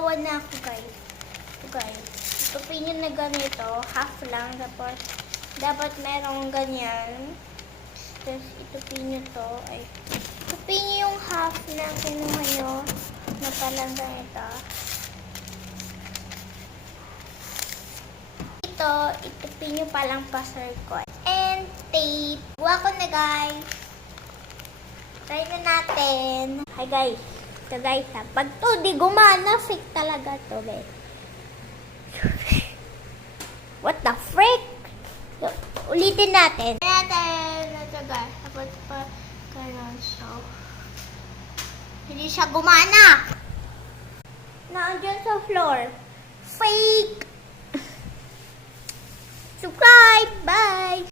nagawa na ako, guys. Ito, guys. Itupin nyo na ganito. Half lang. Dapat merong ganyan. Tapos, itupin nyo to. Ay, itupin nyo yung half na kinuha nyo. Na palang ganito. Ito, itupin nyo palang pa-circle. And tape. Gawa ko na, guys. Try na natin. Hi, guys. Ito, guys, ha. Pag to, di gumana. Fake talaga to, guys. What the frick? So, ulitin natin. Ito, guys. Dapat pa ganun. So, hindi siya gumana. Naandyan sa floor. Fake. Subscribe. Bye.